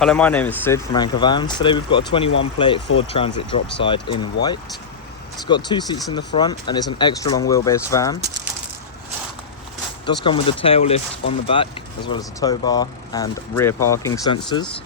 Hello, my name is Sid from Anchor Vans. Today we've got a 21 plate Ford Transit Dropside in white. It's got 2 seats in the front and it's an extra long wheelbase van. It does come with a tail lift on the back as well as a tow bar and rear parking sensors.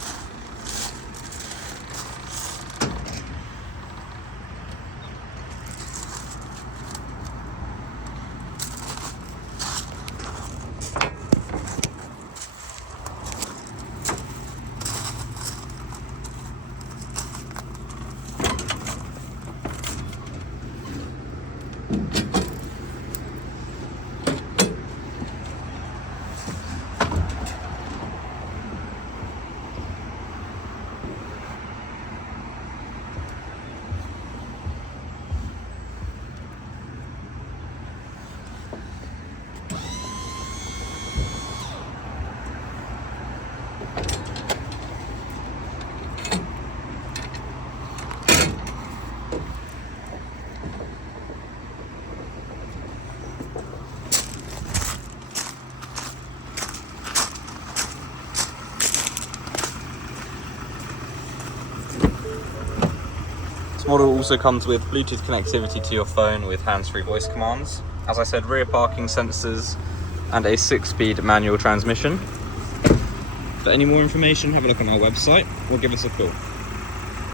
This model also comes with Bluetooth connectivity to your phone with hands-free voice commands. As I said, rear parking sensors and a 6-speed manual transmission. For any more information, have a look on our website or give us a call.